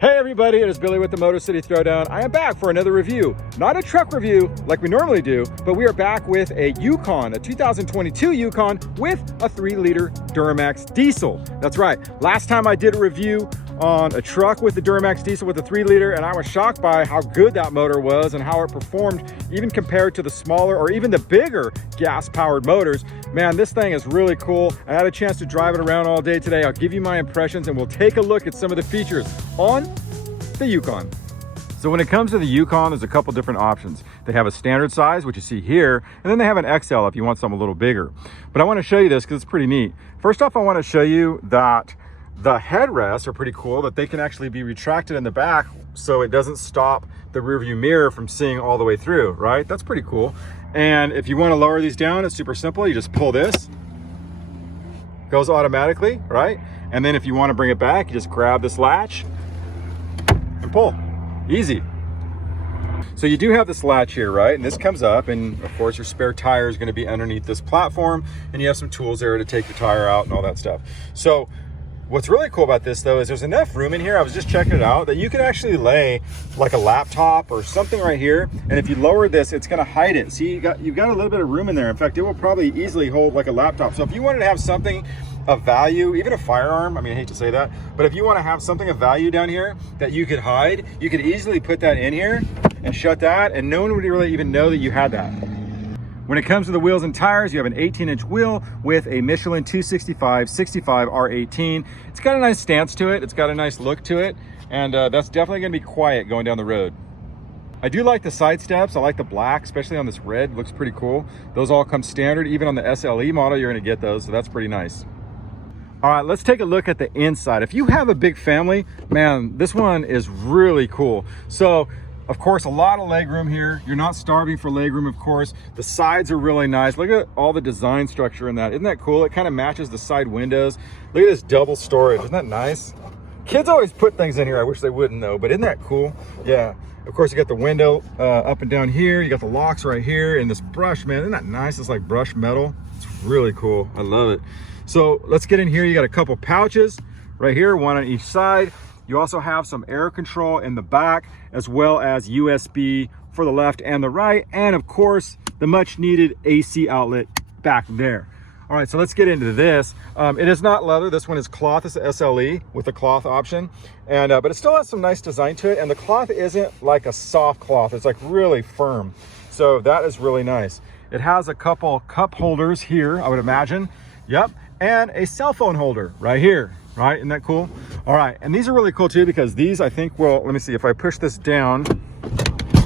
Hey everybody, it is Billy with the Motor City Throwdown. I am back for another review. Not a truck review like we normally do, but we are back with a Yukon, a 2022 Yukon with a 3-liter Duramax diesel. That's right, last time I did a review on a truck with the Duramax diesel with a 3-liter, and I was shocked by how good that motor was and how it performed even compared to the smaller or even the bigger gas-powered motors. Man, this thing is really cool. I had a chance to drive it around all day today. I'll give you my impressions and we'll take a look at some of the features on the Yukon. So when it comes to the Yukon, there's a couple different options. They have a standard size, which you see here, and then they have an XL if you want something a little bigger. But I want to show you this because it's pretty neat. First off, I want to show you that the headrests are pretty cool, that they can actually be retracted in the back so it doesn't stop the rear view mirror from seeing all the way through, right? That's pretty cool. And if you want to lower these down, it's super simple. You just pull this, goes automatically, right? And then if you want to bring it back, you just grab this latch and pull. Easy. So you do have this latch here, right? And this comes up, and of course your spare tire is going to be underneath this platform, and you have some tools there to take your tire out and all that stuff. So what's really cool about this though is there's enough room in here, I was just checking it out, that you can actually lay like a laptop or something right here, and if you lower this, it's going to hide it. See, you've got a little bit of room in there. In fact, it will probably easily hold like a laptop. So if you wanted to have something of value, even a firearm, I mean, I hate to say that, but if you want to have something of value down here that you could hide, you could easily put that in here and shut that, and no one would really even know that you had that. When it comes to the wheels and tires, you have an 18-inch wheel with a Michelin 265/65 R18. It's got a nice stance to it. It's got a nice look to it. And that's definitely gonna be quiet going down the road. I do like the side steps. I like the black, especially on this red, looks pretty cool. Those all come standard. Even on the SLE model, you're gonna get those, so that's pretty nice. All right, let's take a look at the inside. If you have a big family, man, this one is really cool. So, of course, a lot of leg room here. You're not starving for leg room, of course. The sides are really nice. Look at all the design structure in that. Isn't that cool? It kind of matches the side windows. Look at this double storage. Isn't that nice? Kids always put things in here. I wish they wouldn't though, but isn't that cool? Yeah. Of course, you got the window up and down here. You got the locks right here, and this brush, man, isn't that nice? It's like brushed metal. It's really cool. I love it. So let's get in here. You got a couple pouches right here, one on each side. You also have some air control in the back, as well as USB for the left and the right, and of course the much needed AC outlet back there. All right, so let's get into this. It is not leather. This one is cloth. It's a SLE with the cloth option, and but it still has some nice design to it, and the cloth isn't like a soft cloth. It's like really firm, so that is really nice. It has a couple cup holders here, I would imagine. Yep, and a cell phone holder right here. Right, isn't that cool? All right, and these are really cool too, because these, I think, will, let me see, if I push this down,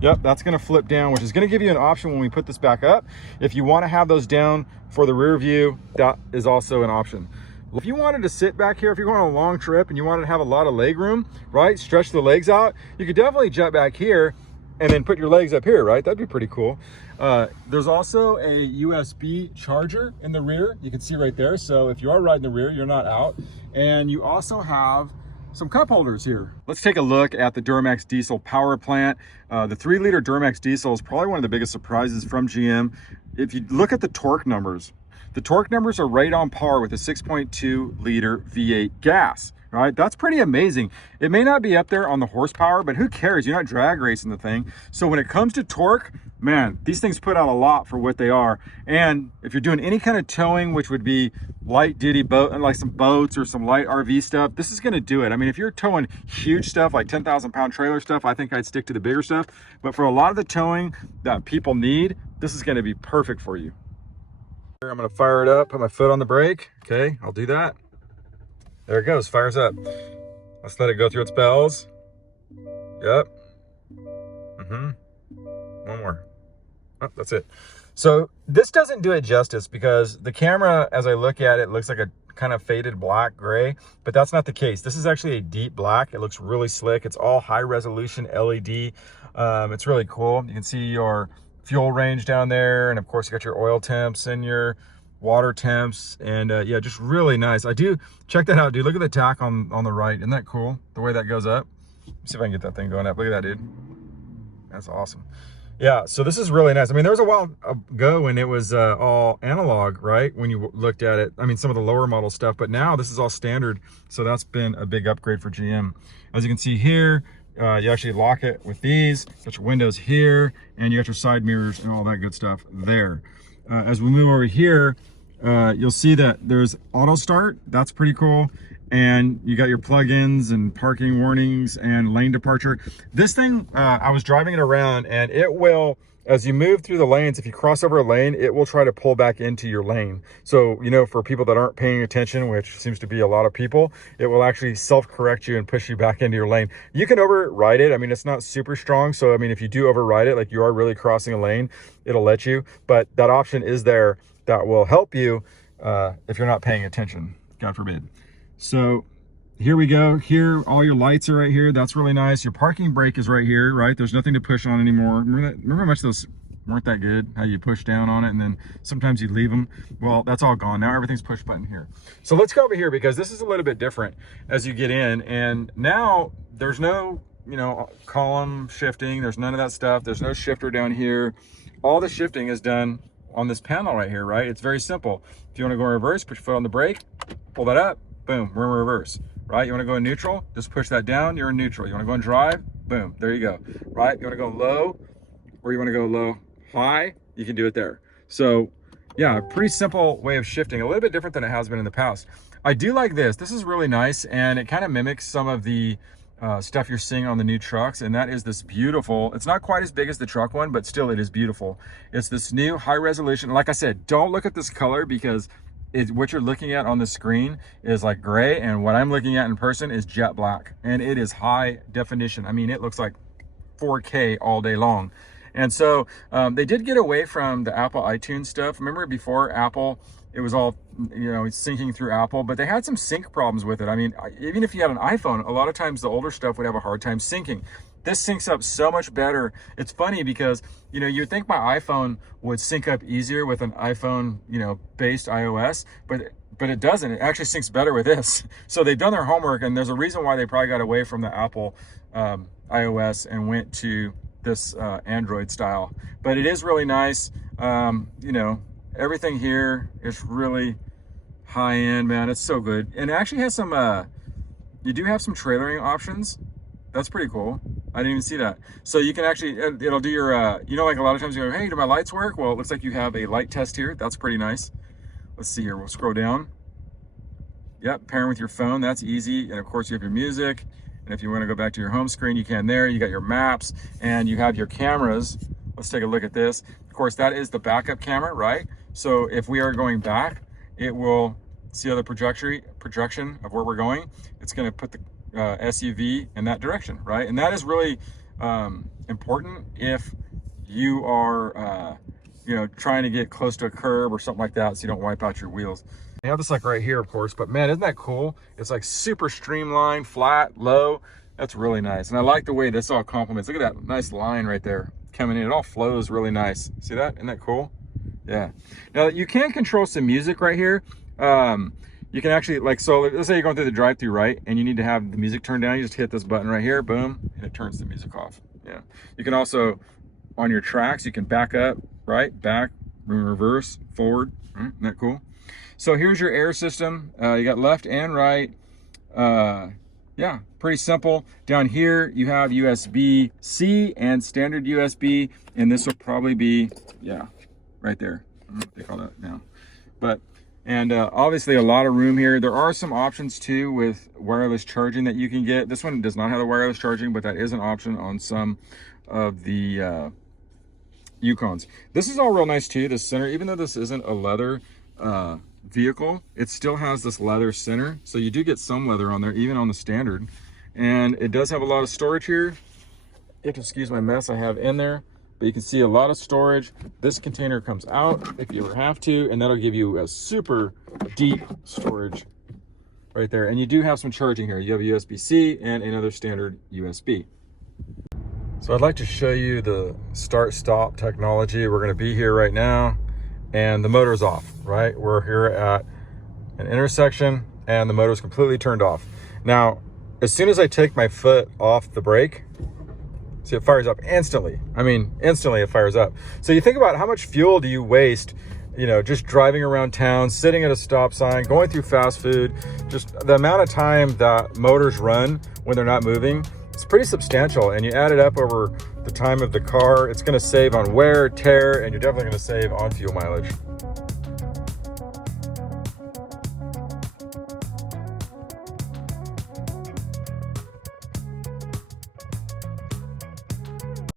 yep, that's gonna flip down, which is gonna give you an option when we put this back up. If you wanna have those down for the rear view, that is also an option. If you wanted to sit back here, if you're going on a long trip and you wanted to have a lot of leg room, right, stretch the legs out, you could definitely jump back here and then put your legs up here, right? That'd be pretty cool. There's also a USB charger in the rear. You can see right there. So if you are riding the rear, you're not out. And you also have some cup holders here. Let's take a look at the Duramax diesel power plant. The 3-liter Duramax diesel is probably one of the biggest surprises from GM. If you look at the torque numbers, the torque numbers are right on par with a 6.2-liter V8 gas. Right, that's pretty amazing. It may not be up there on the horsepower, but who cares? You're not drag racing the thing. So when it comes to torque, man, these things put out a lot for what they are. And if you're doing any kind of towing, which would be light duty boat, like some boats or some light RV stuff, this is gonna do it. I mean, if you're towing huge stuff like 10,000 pound trailer stuff, I think I'd stick to the bigger stuff. But for a lot of the towing that people need, this is gonna be perfect for you. I'm gonna fire it up, put my foot on the brake. Okay, I'll do that. There it goes, fires up. Let's let it go through its bells. Yep. One more. Oh, that's it. So this doesn't do it justice, because the camera, as I look at it, looks like a kind of faded black gray, but that's not the case. This is actually a deep black. It looks really slick. It's all high resolution LED. It's really cool. You can see your fuel range down there, and of course you got your oil temps and your water temps, and yeah, just really nice. I do check that out, dude. Look at the tack on the right. Isn't that cool, the way that goes up? Let's see if I can get that thing going up. Look at that, dude. That's awesome. Yeah, so this is really nice. I mean, there was a while ago when it was all analog, right? When you looked at it, I mean, some of the lower model stuff, but now this is all standard. So that's been a big upgrade for GM. As you can see here, you actually lock it with these, got your windows here, and you got your side mirrors and all that good stuff there. As we move over here, you'll see that there's auto start. That's pretty cool. And you got your plugins and parking warnings and lane departure. This thing, I was driving it around, and it will, as you move through the lanes, if you cross over a lane, it will try to pull back into your lane. So, you know, for people that aren't paying attention, which seems to be a lot of people, it will actually self-correct you and push you back into your lane. You can override it. I mean, it's not super strong. So, I mean, if you do override it, like you are really crossing a lane, it'll let you. But that option is there that will help you if you're not paying attention, God forbid. So here we go. Here, all your lights are right here. That's really nice. Your parking brake is right here, right? There's nothing to push on anymore. Remember how much those weren't that good? How you push down on it and then sometimes you leave them? Well, that's all gone. Now everything's push button here. So let's go over here because this is a little bit different as you get in. And now there's no, you know, column shifting. There's none of that stuff. There's no shifter down here. All the shifting is done on this panel right here, right? It's very simple. If you want to go in reverse, put your foot on the brake, pull that up. Boom, we're in reverse, right? You want to go in neutral, just push that down, you're in neutral. You want to go in drive, boom, there you go, right? You want to go low, or you want to go low, high, you can do it there. So yeah, pretty simple way of shifting, a little bit different than it has been in the past. I do like this. This is really nice, and it kind of mimics some of the stuff you're seeing on the new trucks, and that is this beautiful, it's not quite as big as the truck one, but still it is beautiful. It's this new high resolution. Like I said, don't look at this color because what you're looking at on the screen is like gray, and what I'm looking at in person is jet black, and it is high definition. I mean, it looks like 4K all day long. And so they did get away from the Apple iTunes stuff. Remember before Apple, it was all, you know, syncing through Apple, but they had some sync problems with it. I mean, even if you had an iPhone, a lot of times the older stuff would have a hard time syncing. This syncs up so much better. It's funny because, you know, you'd think my iPhone would sync up easier with an iPhone, you know, based iOS, but it doesn't. It actually syncs better with this. So they've done their homework, and there's a reason why they probably got away from the Apple iOS and went to this Android style. But it is really nice. You know, everything here is really high end, man. It's so good. And it actually has some, you do have some trailering options. That's pretty cool. I didn't even see that. So you can actually, it'll do your, you know, like a lot of times you go, hey, do my lights work? Well, it looks like you have a light test here. That's pretty nice. Let's see here. We'll scroll down. Yep, pairing with your phone. That's easy. And of course you have your music. And if you want to go back to your home screen, you can there. You got your maps and you have your cameras. Let's take a look at this. Of course, that is the backup camera, right? So if we are going back, it will see the projection of where we're going. It's going to put the SUV in that direction, right? And that is really important if you are you know, trying to get close to a curb or something like that, so you don't wipe out your wheels. They have this like right here, of course, but man, isn't that cool? It's like super streamlined, flat, low. That's really nice. And I like the way this all complements. Look at that nice line right there coming in. It all flows really nice. See that? Isn't that cool? Yeah. Now you can control some music right here. You can actually, like, so let's say you're going through the drive-thru, right? And you need to have the music turned down. You just hit this button right here, boom, and it turns the music off. Yeah. You can also, on your tracks, you can back up, right? Back, reverse, forward. Isn't that cool? So here's your air system. You got left and right. Yeah, pretty simple. Down here, you have USB-C and standard USB, and this will probably be, yeah, right there. I don't know what they call that now. But, and obviously a lot of room here. There are some options too with wireless charging that you can get. This one does not have the wireless charging, but that is an option on some of the Yukons. This is all real nice too, the center, even though this isn't a leather vehicle, it still has this leather center. So you do get some leather on there, even on the standard. And it does have a lot of storage here. You have to excuse my mess I have in there, but you can see a lot of storage. This container comes out if you ever have to, and that'll give you a super deep storage right there. And you do have some charging here. You have a USB-C and another standard USB. So I'd like to show you the start-stop technology. We're gonna be here right now, and the motor's off, right? We're here at an intersection, and the motor's completely turned off. Now, as soon as I take my foot off the brake, See, it fires up instantly. I mean, instantly it fires up. So you think about how much fuel do you waste, you know, just driving around town, sitting at a stop sign, going through fast food, just the amount of time that motors run when they're not moving, it's pretty substantial. And you add it up over the time of the car, it's gonna save on wear, tear, and you're definitely gonna save on fuel mileage.